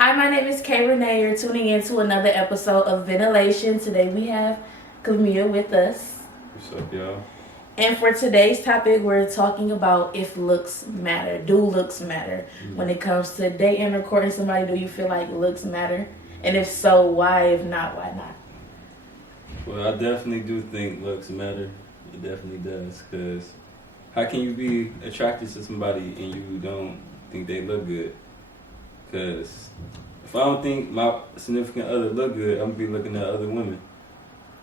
Hi, my name is K.Riinae. You're tuning in to another episode of Ventilation. Today we have Clemia with us. What's up, y'all? And for today's topic, we're talking about if looks matter. Do looks matter? When it comes to dating or courting somebody, do you feel like looks matter? And if so, why? If not, why not? Well, I definitely do think looks matter. It definitely does. Because how can you be attracted to somebody and you don't think they look good? Because if I don't think my significant other look good, I'm going to be looking at other women.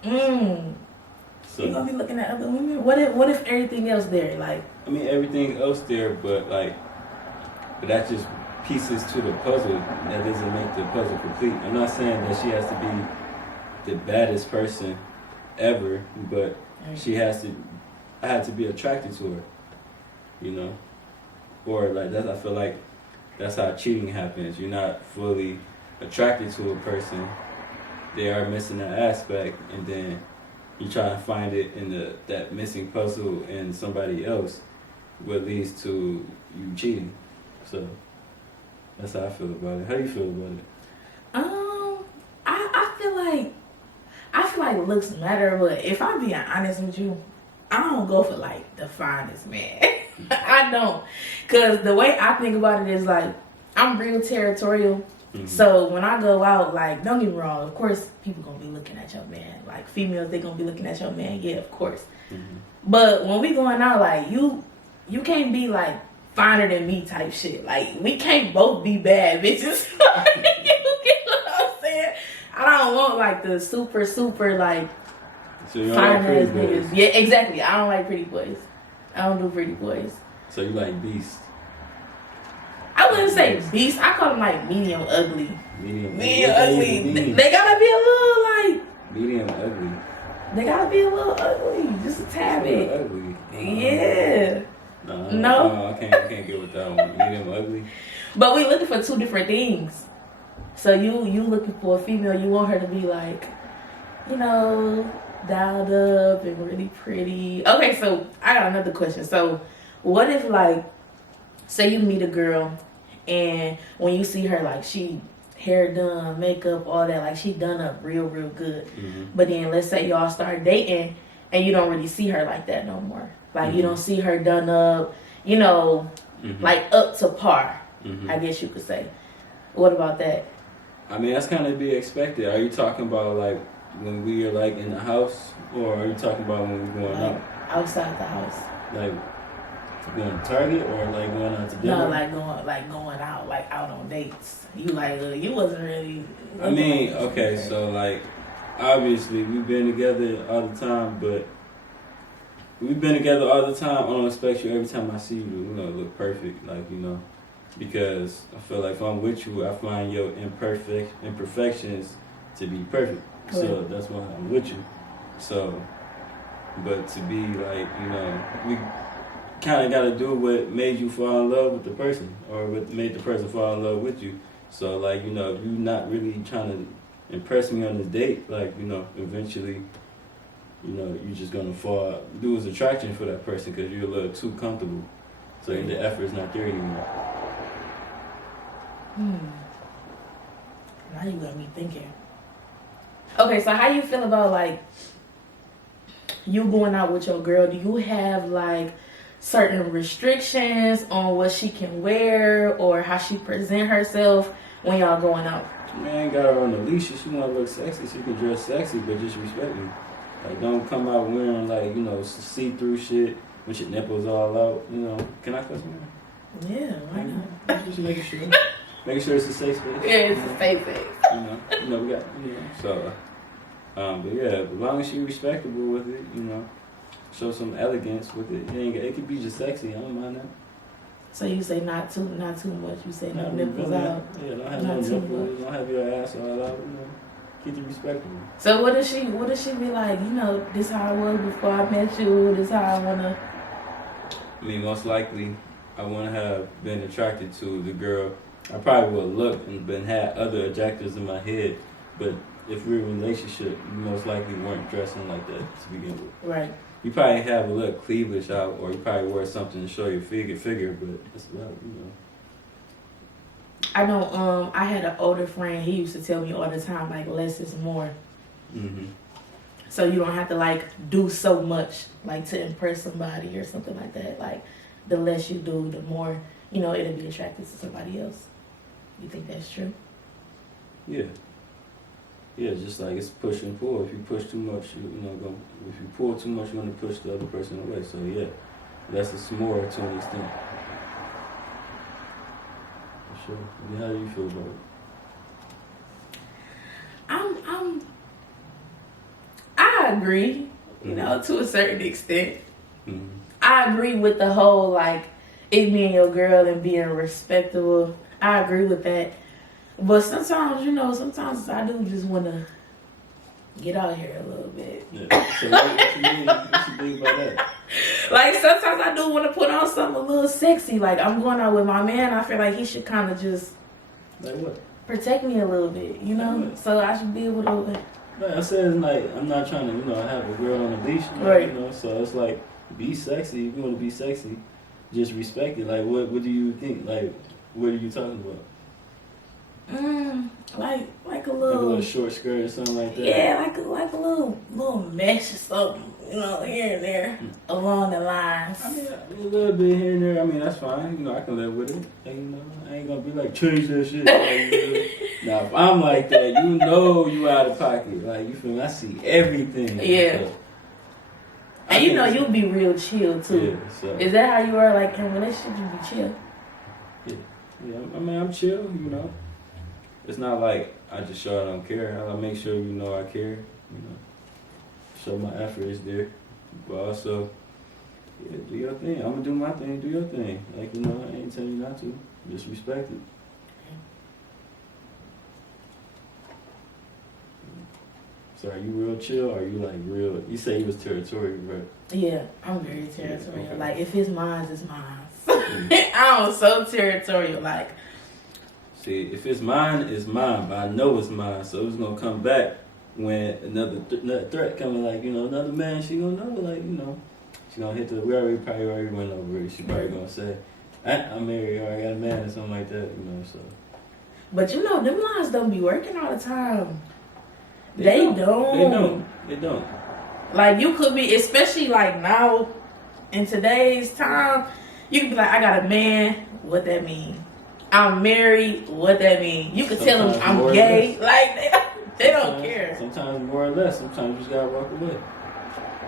So, You're going to be looking at other women? What if everything else there? Like, I mean, everything else there, but that just pieces to the puzzle. That doesn't make the puzzle complete. I'm not saying that she has to be the baddest person ever, but I had to be attracted to her, you know? Or I feel like that's how cheating happens. You're not fully attracted to a person. They are missing that aspect, and then you try to find it in that missing puzzle in somebody else, what leads to you cheating. So that's how I feel about it. How do you feel about it? I feel like looks matter, but if I'm being honest with you, I don't go for like the finest man. I don't, cause the way I think about it is like I'm real territorial. Mm-hmm. So when I go out, like, don't get me wrong, of course people gonna be looking at your man. Like females, they gonna be looking at your man. Yeah, of course. Mm-hmm. But when we going out, like you can't be like finer than me type shit. Like we can't both be bad bitches. You get what I'm saying? I don't want like the super like so you fine like pretty ass boys. niggas. Yeah, exactly. I don't like pretty boys. I don't do pretty boys. So you like beast? I wouldn't say beast. I call them like medium ugly. Medium ugly. They gotta be a little like medium ugly. They gotta be a little ugly, just a tad bit. Ugly. Yeah. No, I can't get with that one. Medium ugly. But we looking for two different things. So you looking for a female, you want her to be like, you know, dialed up and really pretty. Okay, so I got another question. So what if like, say you meet a girl and when you see her, like she hair done, makeup, all that, like she done up real good. Mm-hmm. But then let's say y'all start dating and you don't really see her like that no more. Like you don't see her done up, you know, like up to par, I guess you could say. What about that? I mean, that's kind of to be expected. Are you talking about like when we are like in the house, or are you talking about when we're going out? Outside the house. Like going to Target or like going out to dinner? No, like going out, like out on dates. You like you wasn't really. I mean, okay, so like obviously we've been together all the time, but we've been together all the time. I don't expect you every time I see you to, you know, look perfect, like, you know, because I feel like if I'm with you, I find your imperfections to be perfect. So that's why I'm with you. So, but to be like, you know, we kind of got to do what made you fall in love with the person, or what made the person fall in love with you. So, like, you know, if you're not really trying to impress me on this date, like, you know, eventually, you know, you're just going to lose attraction for that person because you're a little too comfortable. So the effort's not there anymore. Now you got me thinking. Okay, so how you feel about like you going out with your girl? Do you have like certain restrictions on what she can wear or how she present herself when y'all going out? Man, got her on the leash. If she want to look sexy, she can dress sexy, but just respect me. Like, don't come out wearing like, you know, see-through shit with your nipples all out. You know, can I cuss me? Yeah, why not? Just making sure. Making sure it's a safe space. Yeah, it's a safe space. You know, we got, you know, so, but yeah, as long as you're respectable with it, you know, show some elegance with it. It could be just sexy. I don't mind that. So you say not too much. You say no nipples out. Yeah, don't have no nipples. Don't have your ass all out. You know, keep it respectable. So what does she be like? You know, this how I was before I met you. This how I wanna. I mean, most likely, I wouldn't have been attracted to the girl. I probably would have looked and had other objectives in my head, but if we're in a relationship, you most likely weren't dressing like that to begin with. Right. You probably have a little cleavage out, or you probably wear something to show your figure, but that's about, you know. I know. I had an older friend. He used to tell me all the time, like, less is more. Mm-hmm. So you don't have to like do so much, like to impress somebody or something like that. Like, the less you do, the more it'll be attracted to somebody else. You think that's true? Yeah. Yeah, just like it's push and pull. If you push too much, if you pull too much, you're gonna push the other person away. So yeah, less is more to an extent. For sure. I mean, how do you feel about it? I agree, to a certain extent. Mm-hmm. I agree with the whole, like, it being your girl and being respectable. I agree with that. But sometimes, sometimes I do just want to get out here a little bit. Yeah. So what you mean? What you think about that? Like, sometimes I do want to put on something a little sexy. Like, I'm going out with my man. I feel like he should kind of just... Like what? Protect me a little bit, Like So I should be able to... Like I said, like, I'm not trying to, have a girl on a leash. Right. So it's like, be sexy. If you want to be sexy, just respect it. Like, what do you think? Like, what are you talking about? Like a Like a little little short skirt or something like that? Yeah, like a little mesh or something, here and there along the lines. I mean, a little bit here and there. I mean, that's fine. I can live with it. Like, I ain't gonna be like, change that shit. Like, now, if I'm like that, you out of pocket. Like, you feel me? I see everything. Yeah. So, and you'll be real chill too. Yeah, so. Is that how you are? Like, in a relationship, you be chill? Yeah. I mean, I'm chill, It's not like I just show I don't care. I make sure I care, Show my effort is there. But also, yeah, do your thing. I'm gonna do my thing, do your thing. Like, I ain't telling you not to. Just respect it. So are you real chill or are you like real? You say you was territorial, right? Yeah, I'm very territorial. Yeah, okay. Like, if it's mine, it's mine. I'm so territorial. Like, see, if it's mine, it's mine. But I know it's mine, so it's gonna come back when another threat coming. Like, another man, she gonna know. Like, she gonna hit we probably already went over it. She probably gonna say, I'm married or I got a man or something like that. So. But them lines don't be working all the time. They don't. Like, you could be, especially like now, in today's time, you could be like, I got a man, what that mean? I'm married, what that mean? You could tell them I'm gay. Like, they don't care. Sometimes more or less. Sometimes you just gotta walk away.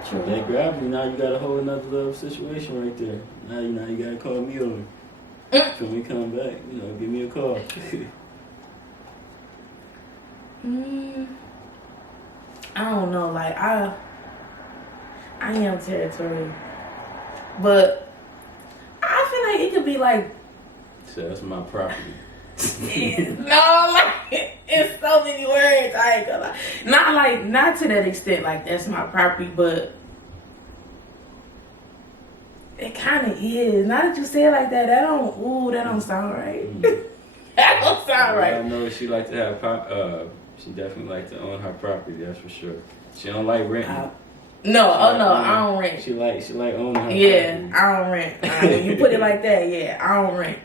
True. They grab you, now you got a whole another little situation right there. Now you gotta call me over. Till me come back, give me a call. I don't know, like, I am territorial. But I feel like it could be like... So that's my property. No, like, it's so many words, I ain't gonna lie. Not to that extent, like, that's my property, but it kind of is. Now that you say it like that, that don't sound right. That don't sound right. I know she like to have she definitely like to own her property, that's for sure. She don't like renting. I don't rent. She like owning her property. I don't rent. When you put it like that, I don't rent.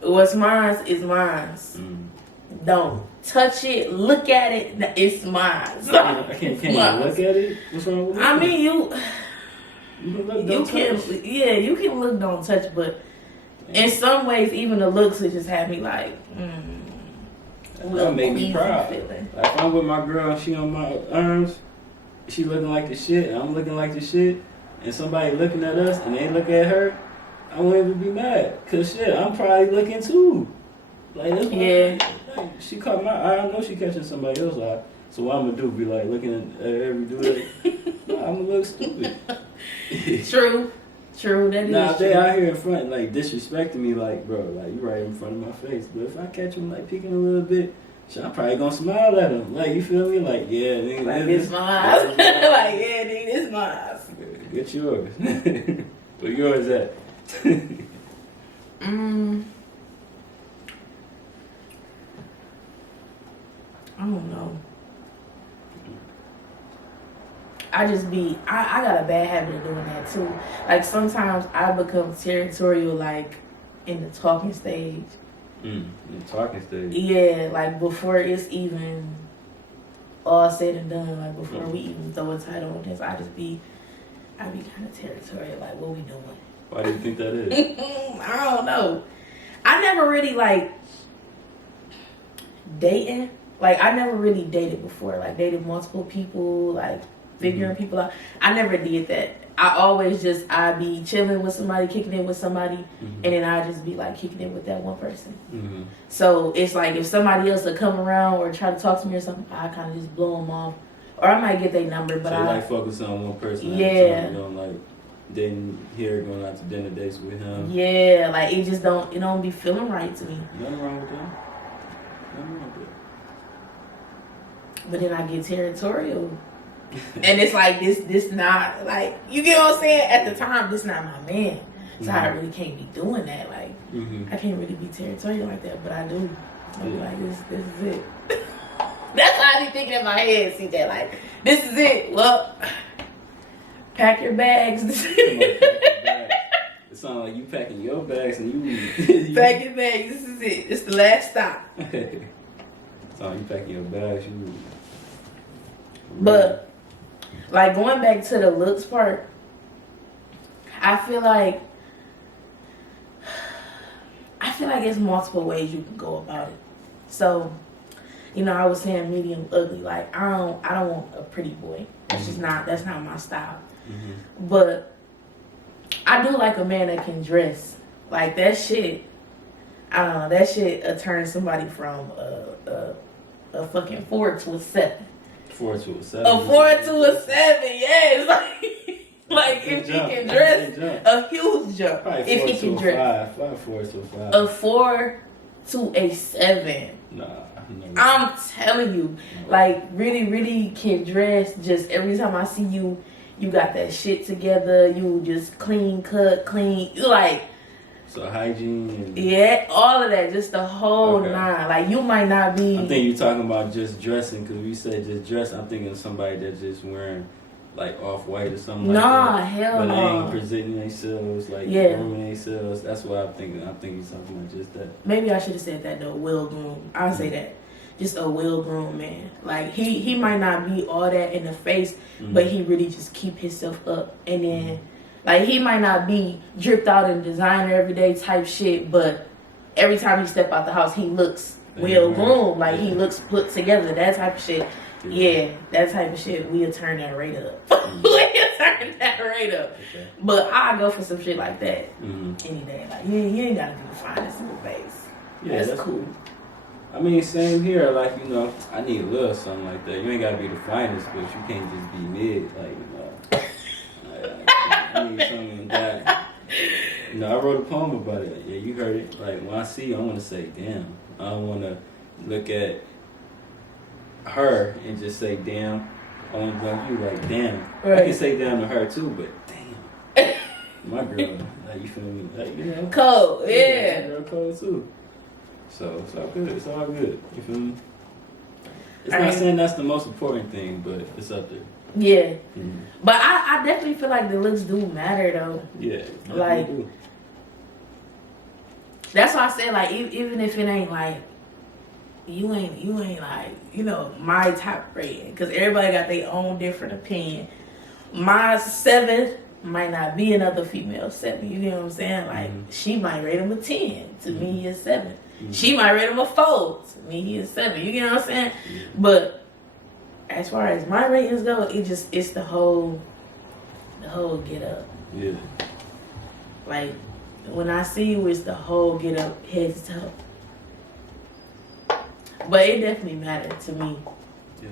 What's mine is mine. Don't touch it, look at it, it's mine. I can't you look at it? What's wrong with it? I mean, you can look, don't touch. you can look, don't touch, but in some ways, even the looks would just have me like, That make me proud. Feeling. Like, if I'm with my girl and she on my arms, she looking like the shit, and I'm looking like the shit, and somebody looking at us and they look at her, I won't even be mad. Cause shit, I'm probably looking too. Like, that's like, she caught my eye, I know she catching somebody else's eye. So what I'm gonna do, be like looking at every dude, I'm gonna look stupid. True, that is Nah, if true. they out here in front, like, disrespecting me, like, bro, like, you right in front of my face. But if I catch them, like, peeking a little bit, shit, I'm probably gonna smile at them. Like, you feel me? Like, yeah, nigga, like, it's mine. Like, yeah, nigga, it's mine. Get yours. Where yours at? I don't know. I got a bad habit of doing that too. Like, sometimes I become territorial, like, in the talking stage. Talking stage. Yeah, like before it's even all said and done, like before we even throw a title on this, I be kind of territorial, like what we doing. Why do you think that is? I don't know. I never really like dating. Like I never really dated before. Like dated multiple people, like figuring people out. I never did that. I be chilling with somebody, kicking it with somebody, and then I just be like kicking it with that one person. So it's like if somebody else would come around or try to talk to me or something, I kind of just blow them off, or I might get their number. But so I like focus on one person. Yeah. You don't like dating here, going out to dinner dates with him. Yeah, like it don't be feeling right to me. Nothing wrong with that. Nothing wrong with that. But then I get territorial. And it's like this not like, you get what I'm saying? At the time, this not my man. So I really can't be doing that. Like I can't really be territorial like that, but I do. I be like, this is it. That's what I be thinking in my head, see that like, this is it. Well, pack your bags. It sounds like you packing your bags and you pack your bags. This is it. It's the last stop. So you packing your bags, you. But like going back to the looks part, I feel like there's multiple ways you can go about it. So, I was saying medium ugly. Like I don't want a pretty boy. That's not my style. But I do like a man that can dress. Like that shit. I don't know. That shit turn somebody from a fucking 4 to a 7. 4 to a 7. A 4 to a 7, yes. Like if he can dress, a huge jump. Probably if he can dress, 4 to a 5. A 4 to a 7. Nah, I'm telling you, like really, really can dress. Just every time I see you, you got that shit together. You just clean cut, clean. You like. So hygiene and... Yeah, all of that, just the whole nine. Like you might not be. I think you're talking about just dressing, because we say just dress. I'm thinking of somebody that's just wearing like off-white or something like that. Nah, hell no. But they ain't presenting themselves, like grooming themselves. That's what I'm thinking. I think you're talking about just that. Maybe I should have said that though. Well-groomed. I'll say that. Just a well-groomed man. Like he might not be all that in the face, but he really just keep himself up, and then. Like, he might not be dripped out in designer everyday type shit, but every time he step out the house, he looks well-groomed. Like, he looks put together. That type of shit. Yeah, that type of shit, we'll turn that rate up. We'll turn that rate up. Okay. But I go for some shit like that any day. Like, you ain't got to be the finest in the face. Yeah, that's cool. I mean, same here. Like, I need a little something like that. You ain't got to be the finest, but you can't just be mid. Like, I need something that. I wrote a poem about it. Yeah, you heard it. Like, when I see you, I want to say, damn. I don't want to look at her and just say, damn. I want to look at you like, damn. Right. I can say damn to her too, but damn. My girl, like, you feel me? Like, cold, yeah. My girl cold too. So it's all good. It's all good. You feel me? It's not saying that's the most important thing, but it's up there. Yeah. But I definitely feel like the looks do matter though. Yeah. Like, that's why I said, like, even if it ain't like, you ain't like, my top rating. Because everybody got their own different opinion. My 7 might not be another female 7. You know what I'm saying? Like, she might rate him a 10. To me, he is 7. She might rate him a 4. To me, he is 7. You get what I'm saying? But as far as my ratings go, it's the whole get up. Yeah. Like, when I see you, it's the whole get up, head to toe. But it definitely mattered to me. Yeah.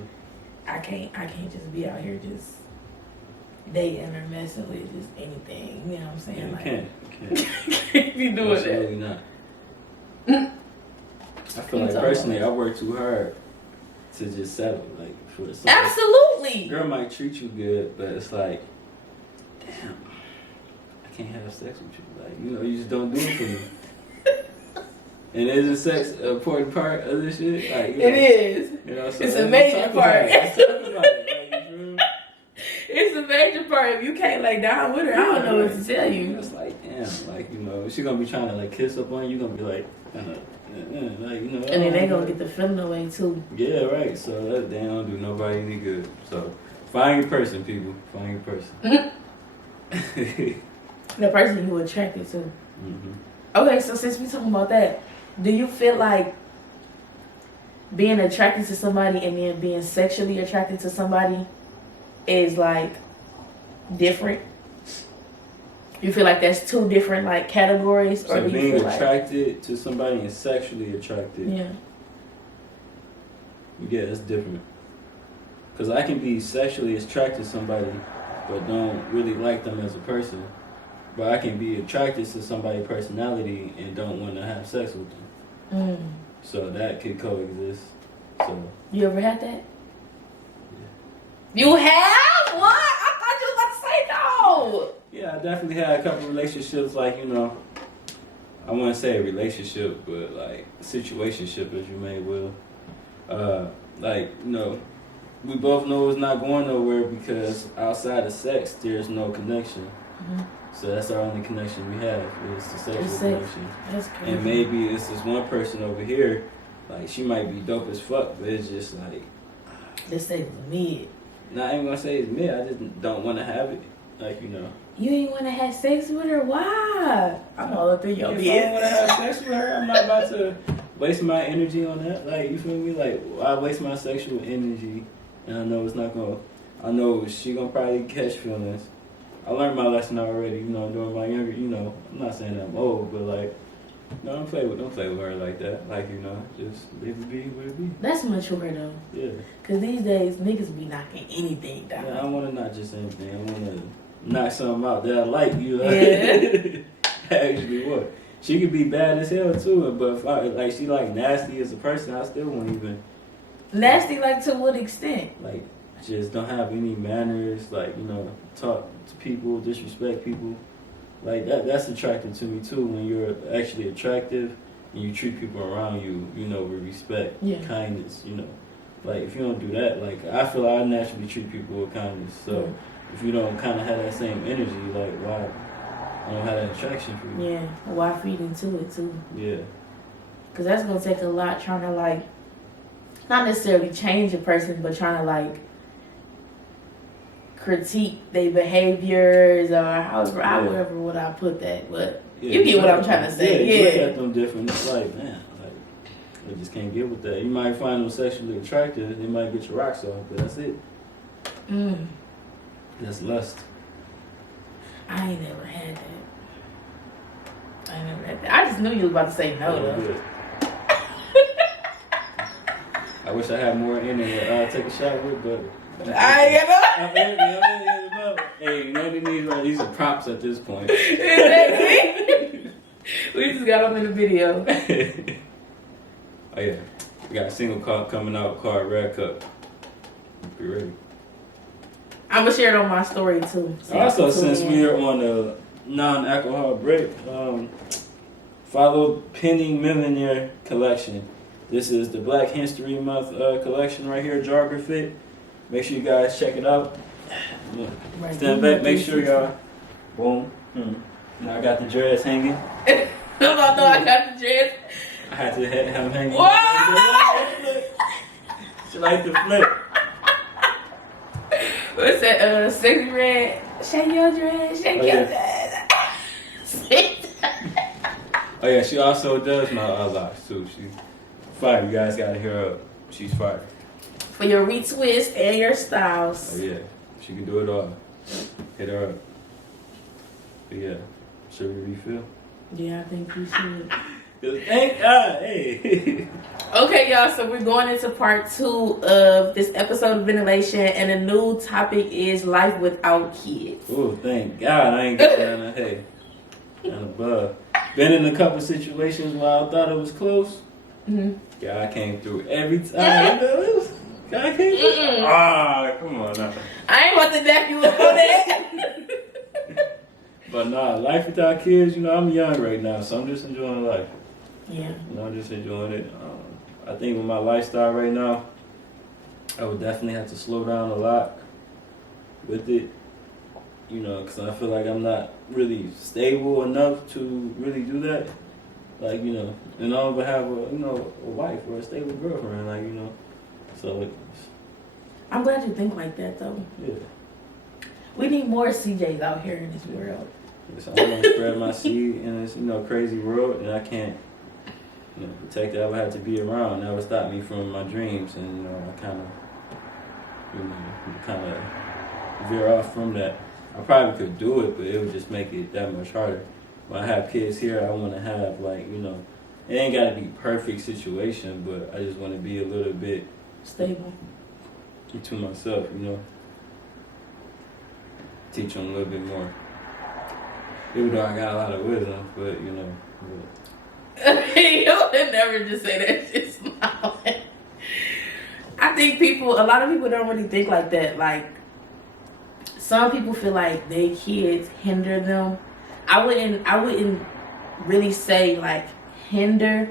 I can't just be out here just dating or messing with just anything. You know what I'm saying? Yeah, like, you can't be doing Absolutely that. Not. I feel like personally, I work too hard to just settle. Like, for something. Absolutely. Girl might treat you good, but it's like, damn, I can't have sex with you. Like, you just don't do it for me. And isn't sex an important part of this shit? Like, it is. So it's a major part. It. It's a major part. If you can't lay down with her, I don't know what to tell you. It's like, damn, like, she's gonna be trying to like kiss up on you. You're gonna be like, Like, you know. And then they gonna get the feeling away too. Yeah, right. So that they don't do nobody any good. So find your person, people. Find your person. The person you attracted to. Mm-hmm. Okay, so since we talking about that, do you feel like being attracted to somebody and then being sexually attracted to somebody is like different? You feel like that's two different like categories, or So do you being feel attracted to somebody and sexually attracted, yeah, it's different. Because I can be sexually attracted to somebody, but don't really like them as a person. But I can be attracted to somebody's personality and don't want to have sex with them. So that could coexist. So you ever had that? Yeah. You have? What? I thought you were about to say no. Yeah, I definitely had a couple relationships, like, you know, I wouldn't say a relationship, but like a situationship, as you may will. Like, you know, we both know it's not going nowhere because outside of sex, there's no connection. Mm-hmm. So that's our only connection we have is the sexual connection. That's crazy. And maybe it's this one person over here, like she might be dope as fuck, but it's just like, this is mid. not even gonna say it's me. I just don't want to have it. Like, you know. You ain't want to have sex with her? Why? I'm all up in your If business. I want to have sex with her, I'm not about to waste my energy on that. Like, you feel me? Like, I waste my sexual energy, and I know it's not gonna. I know she gonna probably catch feelings. I learned my lesson already. You know, during my younger. You know, I'm not saying I'm old, but like, no, don't play with her like that. Like, you know, just leave it be what it be. That's mature though. Yeah. Cause these days niggas be knocking anything down. Yeah, I want to not just anything. I want to knock something out that I like. You know. Yeah. Actually, what? She could be bad as hell too, but if like she like nasty as a person, I still won't even. Nasty, like to what extent? Like, just don't have any manners. Like, you know, talk to people, disrespect people. Like that's attractive to me too. When you're actually attractive and you treat people around you, you know, with respect, kindness. You know, like if you don't do that, like I feel like I naturally treat people with kindness. So if you don't kind of have that same energy, like why? I don't have that attraction for you. Yeah, why feed into it too? Yeah. Cause that's gonna take a lot trying to like, not necessarily change a person, but trying to like critique their behaviors or however would I put that, but you get what I'm trying to say. Yeah, you look at them different. It's like, man, like I just can't get with that. You might find them sexually attractive. They might get your rocks off, but that's it. That's lust. I ain't never had that. I just knew you was about to say no though. I wish I had more in it to take a shot with, but Hey, you know these are props at this point. We just got them in the video. Oh yeah, we got a single coming out called Red Cup. Be ready. I'm gonna share it on my story too. So also, since we are on a non-alcohol break, follow Penny Millionaire Collection. This is the Black History Month collection right here, Jarger Fit. Make sure you guys check it out. Yeah. Right. Stand back, make sure y'all. Boom. Now I got the dreads hanging. I got the dreads. I had to have them hanging. Whoa! She like to flip. What's that? Sexy red. Shake your dreads. Shake your dreads. Oh yeah, she also does my locks too. She's fire. You guys gotta hear her. She's fire. For your retwist and your styles. Oh yeah, she can do it all. Hit her up. But yeah, should we refill? Yeah, I think we should. Thank God, hey. Okay, y'all, so we're going into part 2 of this episode of Ventilation, and the new topic is life without kids. Oh, thank God I ain't got down to hey. And above. Been in a couple situations where I thought it was close. God came through every time. God came through. Come on now. I ain't about to back you up on that. But nah, life without kids, you know, I'm young right now, so I'm just enjoying life. Yeah. You know, I'm just enjoying it. I think with my lifestyle right now, I would definitely have to slow down a lot with it. You know, because I feel like I'm not really stable enough to really do that. like, you know, and I don't have a, you know, a wife or a stable girlfriend, like, you know, so I'm glad you think like that, though. yeah. We need more CJs out here in this world. So I want to spread my seed in this, you know, crazy world, and I can't, you know, protect it. I would have to be around. That would stop me from my dreams, and, you know, I kind of veer off from that. I probably could do it, but it would just make it that much harder. When I have kids here, I want to have, like, you know, it ain't got to be perfect situation, but I just want to be a little bit stable to myself, you know. Teach them a little bit more. Even though I got a lot of wisdom, but, you know. You would never just say that shit smiling. I think a lot of people don't really think like that. Like, some people feel like their kids hinder them. I wouldn't really say like hinder,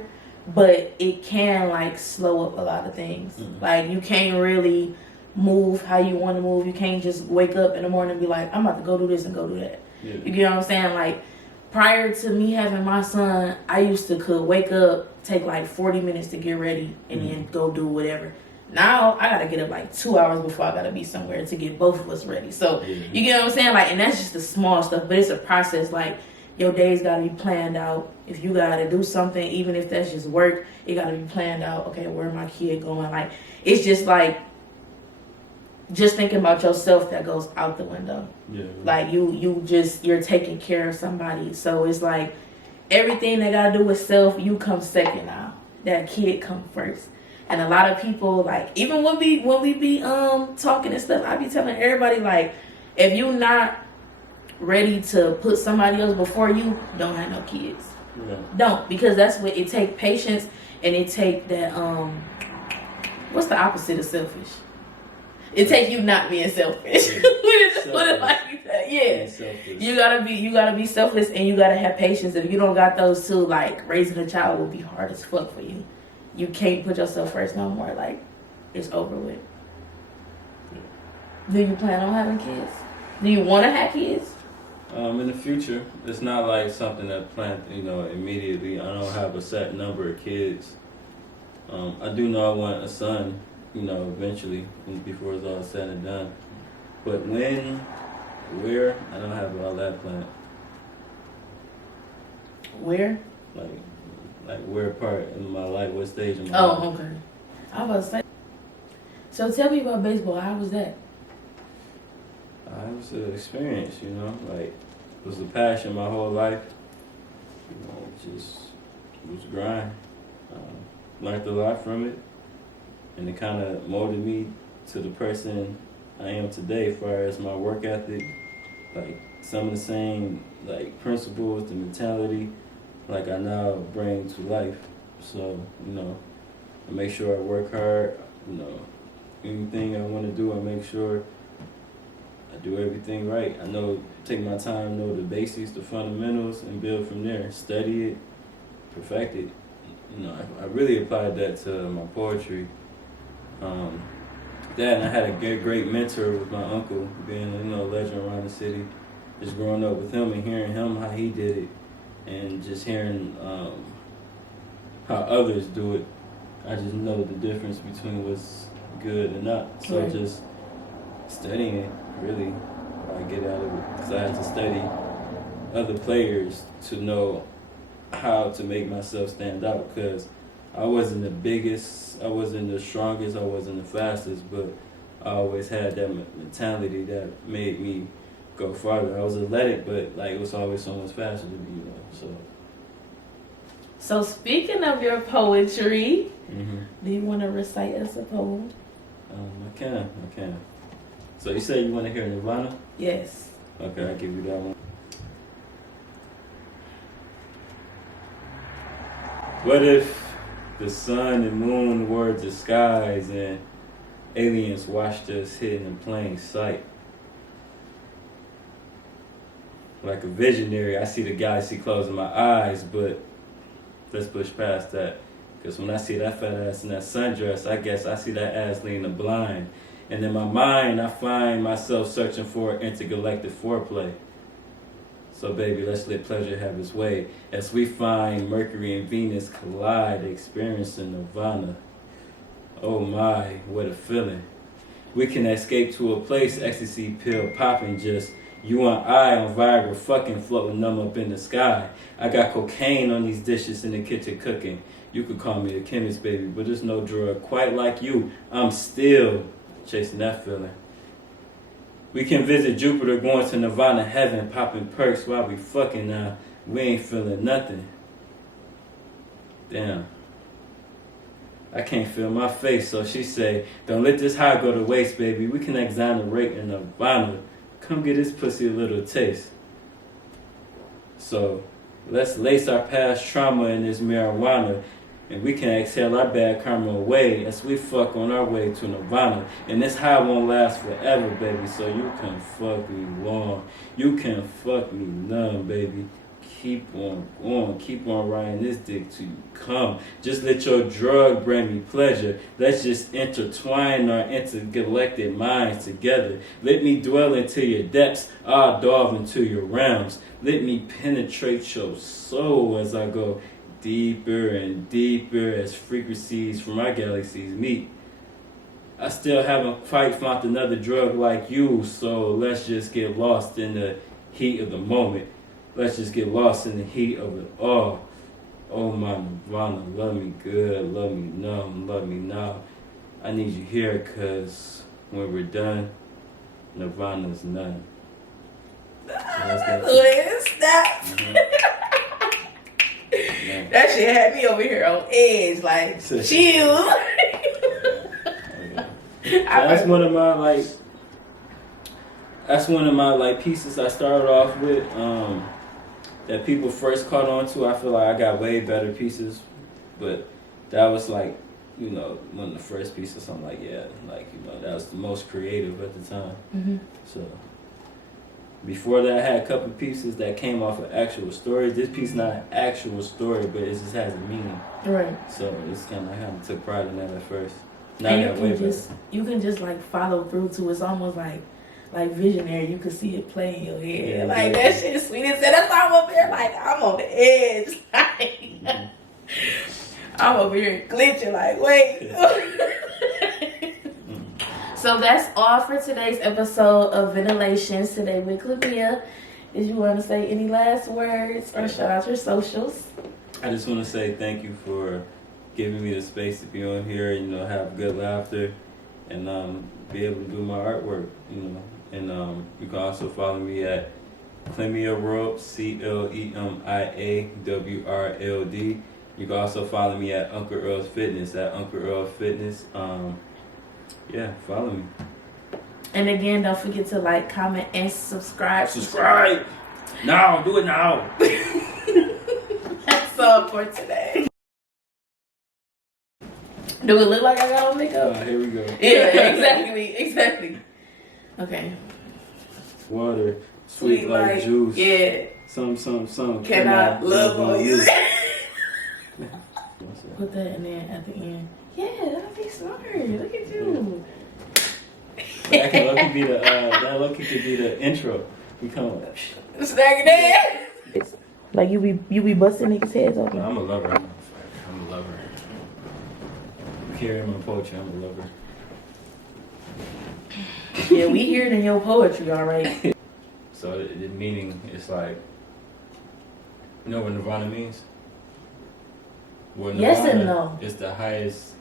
but it can like slow up a lot of things. Mm-hmm. Like, you can't really move how you want to move. You can't just wake up in the morning and be like, I'm about to go do this and go do that. Yeah. You get what I'm saying? Like, prior to me having my son, I used to could wake up, take like 40 minutes to get ready, and then go do whatever. Now I gotta get up like 2 hours before I gotta be somewhere to get both of us ready. So you get what I'm saying? Like, and that's just the small stuff, but it's a process. Like, your days gotta be planned out. If you gotta do something, even if that's just work, it gotta be planned out. Okay, where my kid going? Like, it's just like, just thinking about yourself that goes out the window. Yeah. Like, you're taking care of somebody. So it's like everything that gotta do with self, you come second now. That kid come first. And a lot of people, like, even when we be talking and stuff, I be telling everybody, like, if you not ready to put somebody else before you, don't have no kids. Yeah. Don't, because that's what it take, patience, and it take that what's the opposite of selfish? It take you not being selfish. Yeah. Put it like that. Yeah. You gotta be selfless, and you gotta have patience. If you don't got those two, like, raising a child will be hard as fuck for you. You can't put yourself first no more. Like, it's over with. Yeah. Do you plan on having kids? Do you want to have kids? In the future, it's not like something that planned, you know, immediately. I don't have a set number of kids. I do know I want a son, you know, eventually, before it's all said and done. But when, where, I don't have all that planned. Where? Like where part in my life, what stage in my life. Oh, okay. I was about to say. So tell me about baseball. How was that? It was an experience, you know. Like, it was a passion my whole life. You know, it was grind. Learned a lot from it. And it kind of molded me to the person I am today as far as my work ethic. Like, some of the same, like, principles, the mentality, like, I now bring to life. So, you know, I make sure I work hard. You know, anything I want to do, I make sure I do everything right. I know, take my time, know the basics, the fundamentals, and build from there. Study it, perfect it. You know, I really applied that to my poetry. That, and I had a great mentor with my uncle, being, you know, a legend around the city. Just growing up with him and hearing him, how he did it, and just hearing how others do it, I just know the difference between what's good and not. So just studying it, really, I get out of it. Because I had to study other players to know how to make myself stand out. Because I wasn't the biggest, I wasn't the strongest, I wasn't the fastest, but I always had that mentality that made me go farther. I was athletic, but, like, it was always so much faster than me, you know, So speaking of your poetry, do you want to recite us a poem? I can. So you said you want to hear Nirvana? Yes. Okay, I'll give you that one. What if the sun and moon were disguised and aliens watched us hidden in plain sight? Like a visionary, I see the galaxy closing my eyes, but let's push past that. Because when I see that fat ass in that sundress, I guess I see that ass leaning blind. And in my mind, I find myself searching for intergalactic foreplay. So baby, let's let pleasure have its way as we find Mercury and Venus collide, experiencing nirvana. Oh my, what a feeling. We can escape to a place, ecstasy pill popping, just you and I on Viagra fucking, floating numb up in the sky. I got cocaine on these dishes in the kitchen cooking. You could call me a chemist, baby, but there's no drug quite like you. I'm still chasing that feeling. We can visit Jupiter, going to Nirvana heaven, popping perks while we fucking now. We ain't feeling nothing. Damn. I can't feel my face, so she say, don't let this high go to waste, baby. We can exonerate in Nirvana. Come get this pussy a little taste. So let's lace our past trauma in this marijuana, and we can exhale our bad karma away as we fuck on our way to Nirvana. And this high won't last forever, baby, so you can fuck me long. You can fuck me numb, baby. Keep on going, keep on riding this dick till you come. Just let your drug bring me pleasure. Let's just intertwine our intergalactic minds together. Let me dwell into your depths, I'll delve into your realms. Let me penetrate your soul as I go deeper and deeper as frequencies from our galaxies meet. I still haven't quite found another drug like you, so let's just get lost in the heat of the moment. Let's just get lost in the heat of it all. Oh my Nirvana, love me good, love me numb, love me now. I need you here, cause when we're done, Nirvana's none. So Stop. Yeah. That shit had me over here on edge, like chill. That's one of my pieces I started off with. That people first caught on to. I feel like I got way better pieces, but that was like, one of the first pieces. I'm like, yeah, that was the most creative at the time. Mm-hmm. So before that, I had a couple pieces that came off of actual stories. This piece not an actual story, but it just has a meaning. Right. So it's kind of took pride in that at first. Now And you can just like follow through to. It's almost like visionary. You can see it play in your head. Yeah, like that shit is sweet. And that's why I'm up here like I'm on the edge. Like I'm over here glitching like wait. So that's all for today's episode of Ventilations today with Clemia. Did you want to say any last words or shout out your socials? I just want to say thank you for giving me the space to be on here, have good laughter, and be able to do my artwork, And you can also follow me at Clemia World, CLEMIAWRLD. You can also follow me at Uncle Earl's Fitness, at Uncle Earl Fitness. Follow me. And again, don't forget to like, comment, and subscribe. Subscribe! Now! Do it now! That's all for today. Do it look like I got on makeup? Here we go. Yeah, exactly. Okay. Water, sweet like juice. Yeah. Some. Can I love on you? Put that in there at the end. Yeah, that'll be smart. Look at you. That could be the intro. We come up. Snack it in. Like you be busting niggas' heads open. I'm a lover. Carrying my poetry, I'm a lover. Yeah, we hear it in your poetry, all right. So the meaning is like, you know what Nirvana means? Well, yes Nirvana and no. It's the highest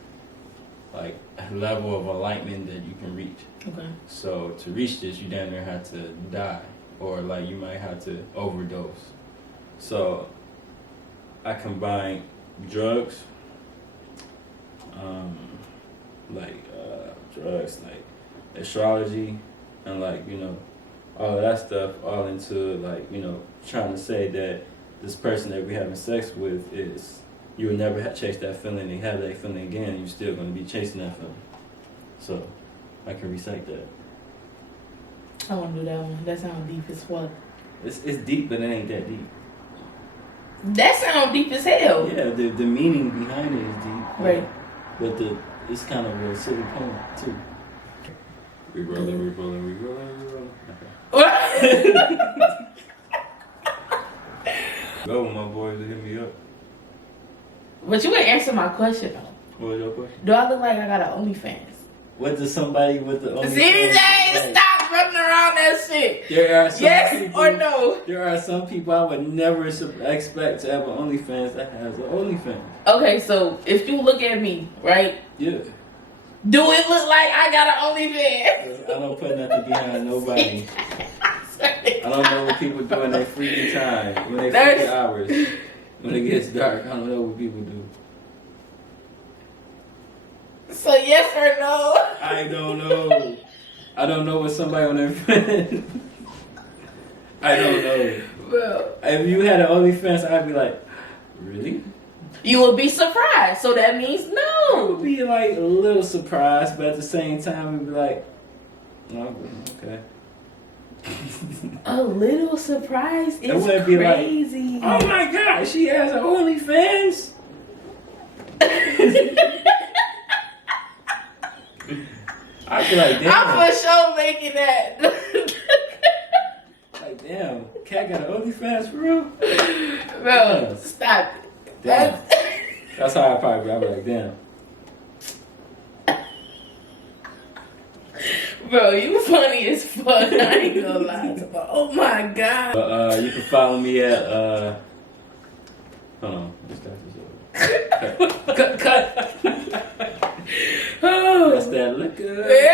level of enlightenment that you can reach. Okay. So to reach this, you damn near have to die, or you might have to overdose. So I combine drugs, drugs like astrology, and all of that stuff, all into trying to say that this person that we're having sex with is, you will never chase that feeling and have that feeling again. You're still going to be chasing that feeling. So I can recite that. I want to do that one. That sounds deep as fuck. It's deep, but it ain't that deep. That sounds deep as hell. Yeah, the meaning behind it is deep. Right. But it's kind of a silly poem too. We rolling. Okay. Go with my boys to hit me up. But you ain't answer my question though. What was your question? Do I look like I got an OnlyFans? What does somebody with the OnlyFans CJ, stop running around that shit. There are some Yes people, or no? There are some people I would never expect to have an OnlyFans that has an OnlyFans. Okay, so if you look at me, right? Yeah. Do it look like I got an OnlyFans? I don't put nothing behind nobody. I don't know what people do in their free time, when they free hours. When it gets dark, I don't know what people do. So yes or no? I don't know. I don't know what somebody on their friend. I don't know. Well, if you had an OnlyFans, I'd be like, really? You would be surprised. So that means I no. would be like a little surprised, but at the same time, we'd be like, oh, okay. A little surprise is wouldn't be like, crazy. oh my God, she has an OnlyFans? I'd be like, damn. I'm for sure making that. Like, damn, Cat got an OnlyFans for real? Bro, Yeah. stop it. Damn. That's how I probably be. I'd be like, damn. Bro, you funny as fuck. I ain't gonna lie. Oh my God. You can follow me at, hold on, let's start this over. Cut. Oh. That's that liquor. Yeah.